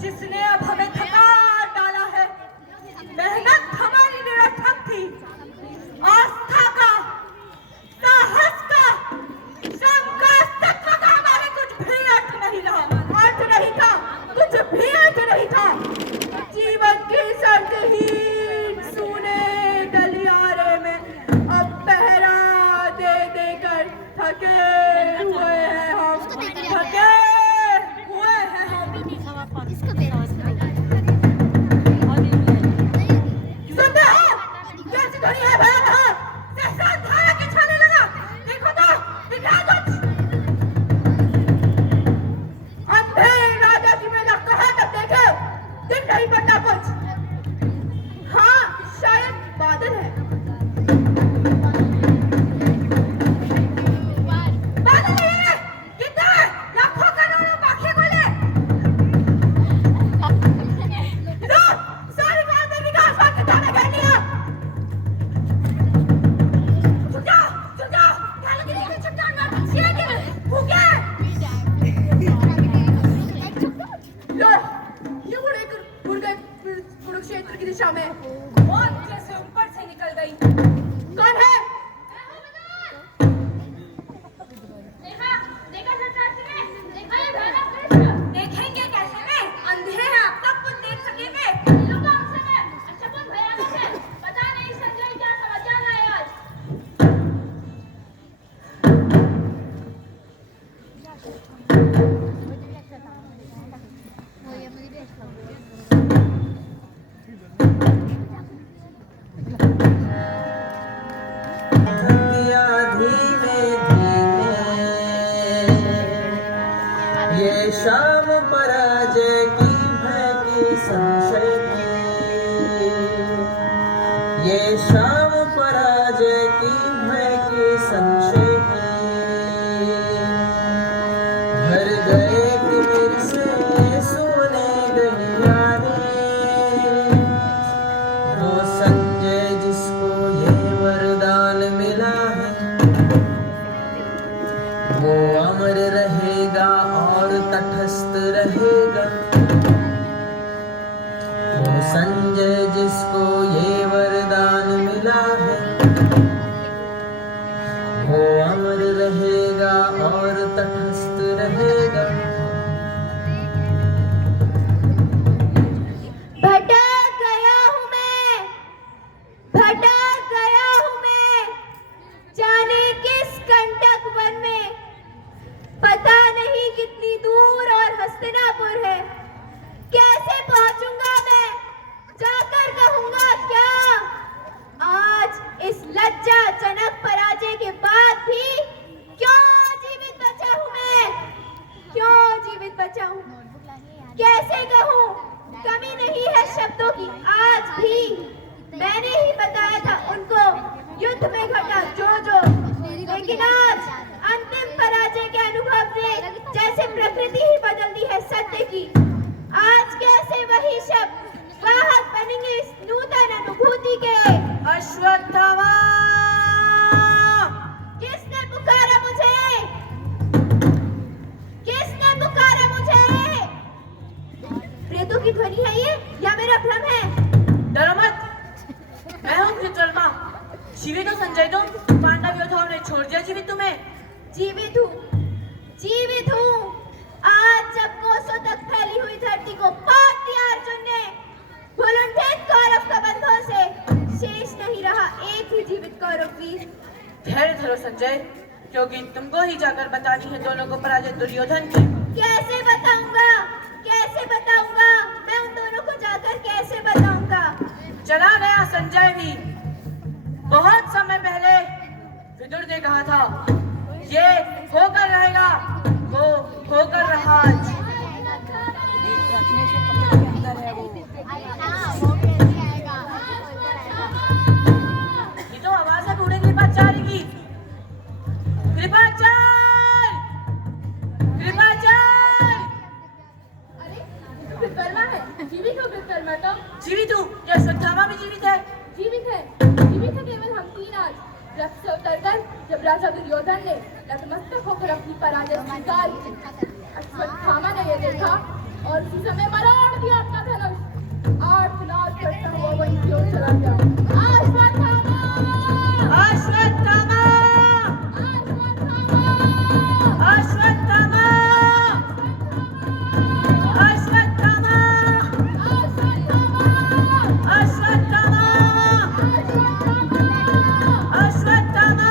जिसने अब हमें थका डाला है। मेहनत हमारी निरर्थक दिशा में कौन जैसे ऊपर से निकल गई। कौन है? देखा देखा सरकार ने देखा ये भैरव कृष्ण। देखेंगे कैसे में, अंधे हैं अब तक कुछ देख सकेंगे। इन लोगों का समय अच्छा कौन भयानक है, पता नहीं संजय क्या समाचार है आज। ये शाम पराजय की भय की संशय की, ये शाम पराजय की भय की संशय की, भर गए तिमिर से सोने गलियारे, वो संजय जिसको ये वरदान मिला है, वो अमर रहेगा और तटस्थ रहेगा। वो संजय जिसको ये वरदान मिला है, वो अमर रहेगा और तटस्थ रहेगा। भटक गया हूँ मैं, भटक गया हूँ मैं, जाने किस कंटक वन में, पता नहीं कितनी दूर और हस्तिनापुर है, कैसे पहुंचूंगा मैं, जाकर कहूंगा क्या। आज इस लज्जाजनक पराजय के बाद भी क्यों जीवित बचा हूं मैं, क्यों जीवित बचा हूं, कैसे कहूं, कमी नहीं है शब्दों की आज भी। मैंने ही बताया था उनको युद्ध में घटा जो, लेकिन आज अंतिम पराजय के अनुभव ने जैसे प्रकृति ही बदल दी है सत्य की। आज कैसे वही शब्द वाहक बनेंगे इस नूतन अनुभूति के। अश्वत्थामा, किसने पुकारा मुझे, किसने पुकारा मुझे? प्रेतों की ध्वनि है ये या मेरा भ्रम है? डरो मत, मैं हूँ कृतवर्मा। जीवित हो संजय तुम? पांडव योद्धाओं ने छोड़ दिया जीवित तुम्हें? जीवित हूँ, जीवित हूँ। आज जब कोसों तक फैली हुई धरती को पाट दिया अर्जुन ने, भुलुंठित कौरव कबंधों से शेष नहीं रहा एक भी जीवित कौरव की। धैर्य धरो संजय, क्योंकि तुमको ही जाकर बतानी है दोनों को पराजय दुर्योधन की। कैसे बताऊंगा, कैसे बताऊंगा, मैं उन दोनों को जाकर कैसे बताऊंगा? चला गया संजय भी। बहुत समय पहले विदुर ने कहा था, ये होकर रहेगा, वो होकर रहा आज। ये तो आवाज है बूढ़े कृपाचार्य की। कृपाचार्य, कृपाचार्य। अरे कृतवर्मा है, जीवित हो कृतवर्मा तो? जीवित हूँ, क्या अश्वत्थामा भी जीवित है? जीवित है केवल हम तीन आज। रथ से उतरकर जब राजा दुर्योधन ने नतमस्तक होकर अपनी पराजय स्वीकार की, अश्वत्थामा ने यह देखा और उसी समय मरोड़ दिया अपना धनुष। आर्तनाद करता हुआ वहीं की ओर चला गया। अश्वत्थामा, अश्वत्थामा, अश्वत्थामा, अश्वत्थामा, अश्वत्थामा, अश्वत्थामा, अश्वत्थामा, अश्वत्थामा।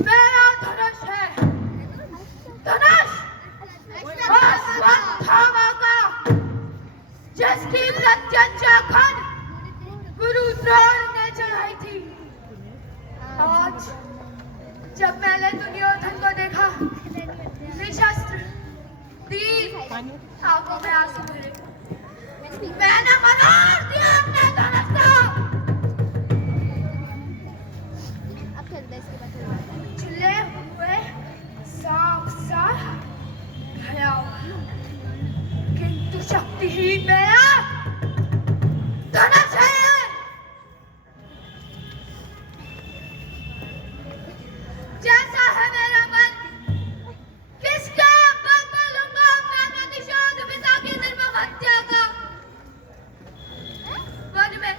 मेरा धनुष है, धनुष अश्वत्थामा का, जिसकी प्रत्यंचा खंड गुरु द्रोण ने चढ़ाई थी। आज जब मैंने दुर्योधन को देखा, निशस्त्र, तीर, आंखों में आंसू भरे, मैंने मरोड़ दिया अपने धनुष को। चले हुए सांप सा भयावह, किंतु शक्ति ही मेरा धनुष है। जैसा है मेरा मन, किसका बल लूंगा मैं प्रतिशोध पिता की निर्मम हत्या का। वन में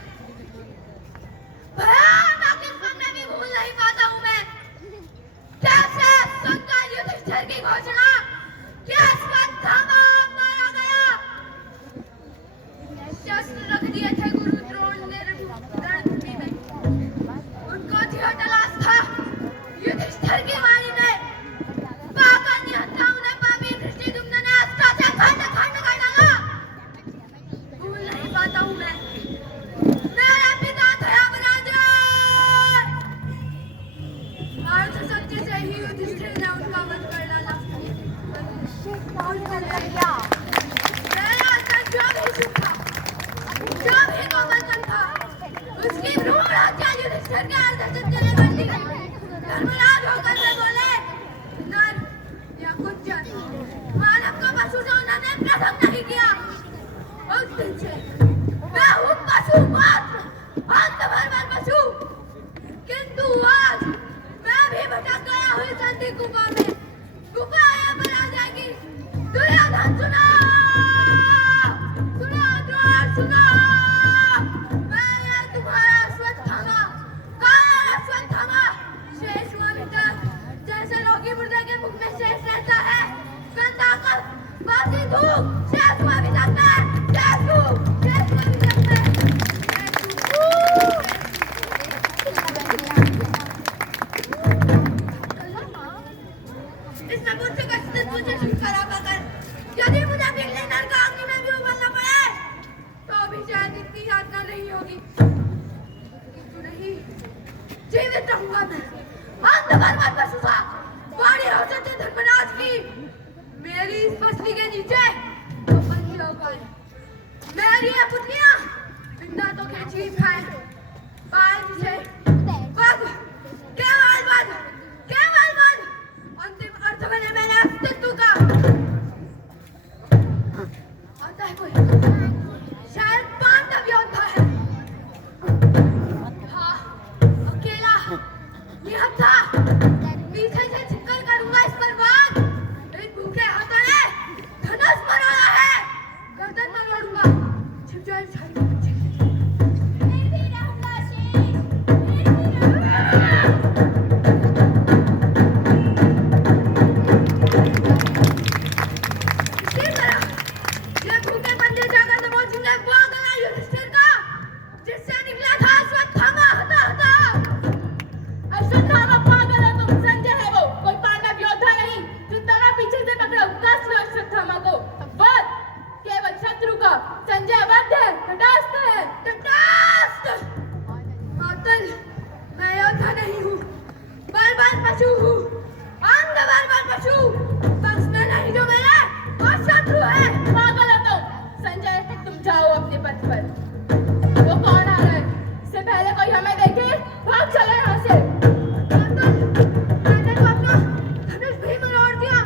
भयानक इस वन में भी भूल नहीं पाता हूँ मैं। कैसे सुनकर युधिष्ठिर की घोषणा कि अश्वत्थामा मारा गया। शस्त्र रख दिए थे गुरु द्रोण ने रणभूमि में। उनको थियो तलाश था युधिष्ठिर की वाणी ने। पागल निहत्ताओं ने पापी धृष्टद्युम्न ने अस्त्र से खंड खंड कर डाला। भूल नहीं पाता हूँ मैं मेरा पिता धर्मराज। अर्ध सत्य से ही युधिष्ठिर ने उनका वध कर डाला। मेरा संजोग ही शुभ था, जो भी कोमलतन था, उसकी भ्रूण हत्या युधिष्ठिर के अर्ध सत्य ने कर दी। धर्मराज होकर वे बोले, नर या कुंजन, मानव को पशु से उन्होंने प्रथम नहीं किया। उस दिन से मैं हूँ पशु मात्र, अंतभर पशु। किंतु आज मैं भी भटक गया हूँ इस अंधी गुफा में। गुफा यहाँ पर आ जाएगी। दुर्योधन सुनो, सुनो द्रोण सुनो। मैं तुम्हारा अश्वत्थामा, काला अश्वत्थामा, शेष हुआ अभी तक। जैसे लोकी मुर्दे के मुख में शेष रहता है, गंदा कर बासी धूप शेष हुआ अभी तक मैं। शेष हुआ अभी तक मैं। इसमें मुझसे कष्ट मुझे छुटकारा पाकर यदि मुझे बिगले नरकाग्नि में भी उबलना पड़े तो भी शायद इतनी यातना नहीं होगी। किंतु नहीं, जीवित रहूंगा मैं। अंधभर पशु था, वाणी हो सकती धर्मराज की। मेरी इस पसली के नीचे तो बंदी हो पाए। मेरी ये पुतलियां बिंदा तो खींची खाए। पाए मुझे बद, केवल बद, केवल बद। अंतिम अर्थ बने मेरे अस्तित्व का। आता है कोई, शायद पांडव योद्धा है। हाँ, अकेला, निहत्था, पीछे से छिपकर करूंगा इस पर वार। इन भूखे हाथों ने धनुष मरोड़ा है, गर्दन मरोड़ूंगा। छिप जाए सारी बच्चे। मैं भी रहूंगा शेष, मैं भी रहूंगा। इसी तरह ये भूखे बंदे जाकर दबोचेंगे वो गला युधिष्ठिर का, जिससे निकला था अश्वत्थामा हता हता। अश्वत्थामा पागल है तुम, संजय है वो, कोई पांडव योद्धा नहीं जो तना पीछे से पकड़ो। कस लो अश्वत्थामा को। वध केवल शत्रु का, संजय वध है, तटस्थ है। तटस्थ! मातल, मैं योद्धा नहीं हूँ, बलवान पशु हूँ, अंधभर पशु। पक्ष में नहीं जो मेरा वो शत्रु है। पागल हो तुम। संजय तुम जाओ अपने पथ पर। वो कौन आ रहा है? इससे पहले कोई हमें देखे भाग चलो यहाँ से। मातल, मैंने तो अपना धनुष भी मरोड़ दिया।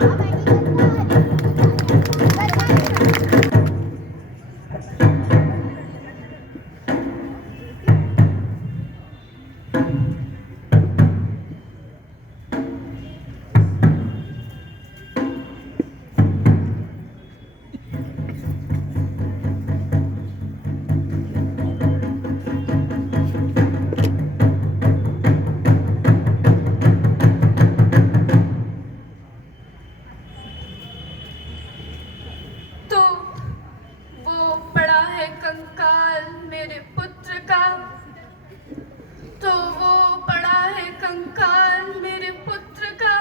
तो वो पड़ा है कंकाल मेरे पुत्र का। तो वो पड़ा है कंकाल मेरे पुत्र का।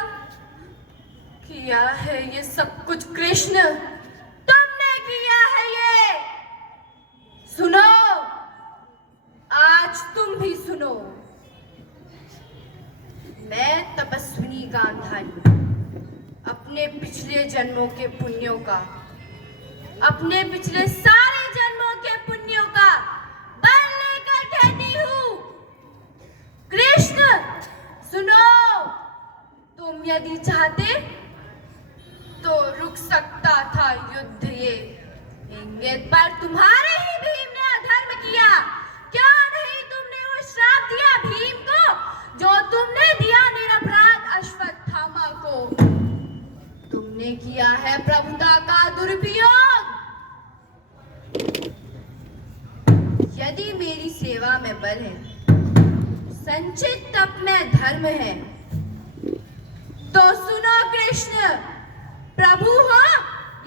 किया है ये सब कुछ कृष्ण, तुमने किया है ये। सुनो, आज तुम भी सुनो। मैं तपस्विनी गांधारी अपने पिछले जन्मों के पुण्यों का, अपने पिछले सारे जन्मों के पुण्यों का बल लेकर कहती हूँ। कृष्ण सुनो, तुम यदि चाहते तो रुक सकता था युद्ध ये। इंगित पर पर तुम्हारे ही भीम ने अधर्म किया। क्या नहीं तुमने वो श्राप दिया भीम को जो तुमने दिया निरपराध अश्वत्थामा को। तुमने किया है प्रभुता का दुरुपयोग। यदि मेरी सेवा में बल है, संचित तप में धर्म है, तो सुनो कृष्ण, प्रभु हो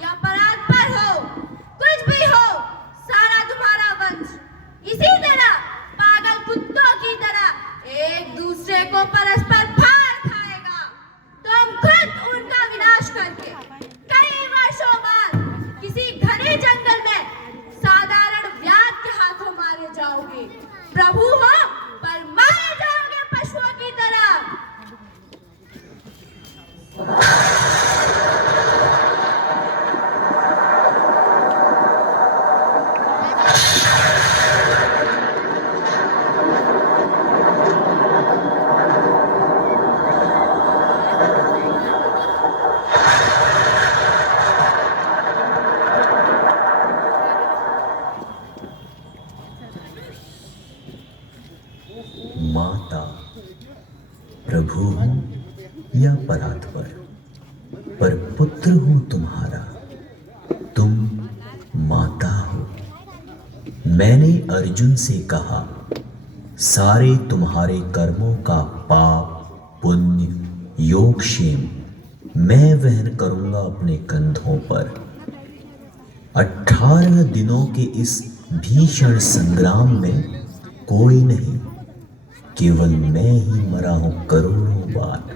या परात्पर हो, कुछ भी हो, सारा तुम्हारा वंश इसी तरह पागल कुत्तों की तरह एक दूसरे को परस्पर फाड़ खाएगा। तुम खुद उनका विनाश करके कई वर्षों बाद किसी घने जंगल में साधारण व्याध के हाथों मारे जाओगे। प्रभु हो पर मारे जाओगे पशुओं की तरह। माता, प्रभु हूं या परात्पर, पर पुत्र हूं तुम्हारा, तुम माता हो। मैंने अर्जुन से कहा, सारे तुम्हारे कर्मों का पाप पुण्य योगक्षेम मैं वहन करूंगा अपने कंधों पर। 18 दिनों के इस भीषण संग्राम में कोई नहीं, केवल मैं ही मरा हूं करोड़ों बार।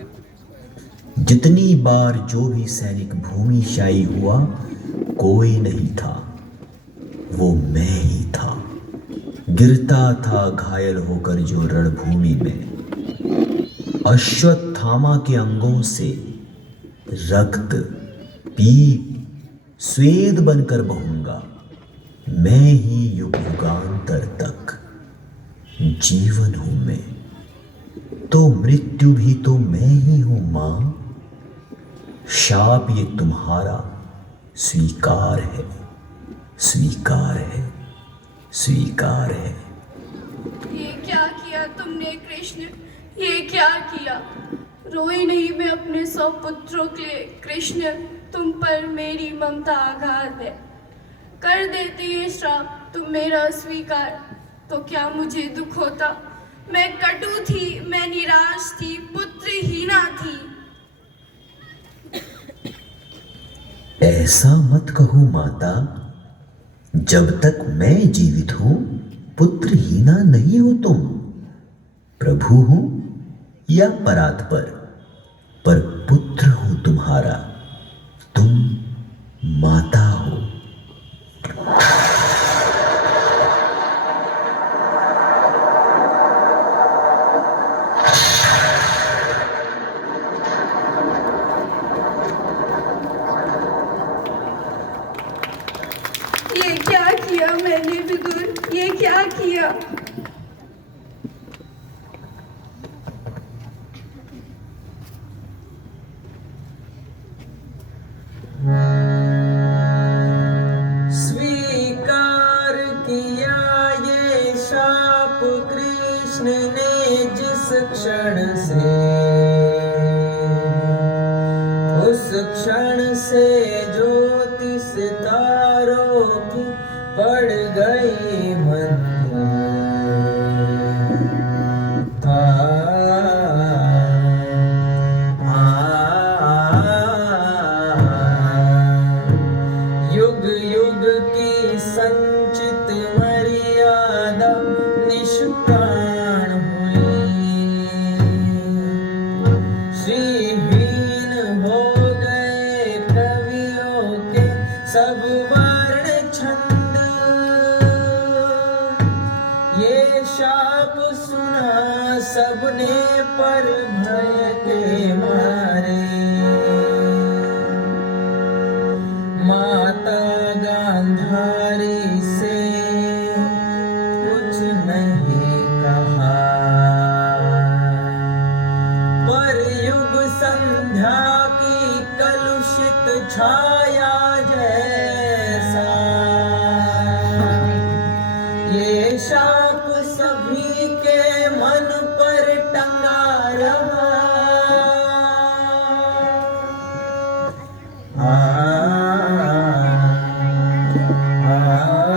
जितनी बार जो भी सैनिक भूमिशायी हुआ, कोई नहीं था, वो मैं ही था। गिरता था घायल होकर जो रणभूमि में। अश्वत्थामा के अंगों से रक्त पीप स्वेद बनकर बहूंगा। मैं ही युग युगांतर तक जीवन हूं मैं, तो मृत्यु भी तो मैं ही हूं मां। शाप ये तुम्हारा स्वीकार है, स्वीकार है, स्वीकार है। ये क्या किया तुमने कृष्ण, ये क्या किया? रोई नहीं मैं अपने 100 पुत्रों के लिए। कृष्ण, तुम पर मेरी ममता आघात है। कर देते ये श्राप तुम मेरा स्वीकार, तो क्या मुझे दुख होता? मैं कटु थी, मैं निराश थी, पुत्रहीना थी। ऐसा मत कहो माता, जब तक मैं जीवित हूं पुत्रहीना नहीं हो तुम। प्रभु हूं या परात्पर, पर पुत्र हूं तुम्हारा, तुम माता हो। ये क्या किया मैंने विदुर, ये क्या किया? स्वीकार किया ये शाप कृष्ण ने जिस क्षण से, उस क्षण से ज्योति सितारों की पड़ गई मन। युग युग की संचित मर्यादा निष्प्राण हुई। श्रीहीन हो गए कवियों के सब वर्ण छंद। ये शाप सुना सबने पर भय के मारे। माता गांधारी से कुछ नहीं कहा, पर युग संध्या की कलुषित छाया जैसा आ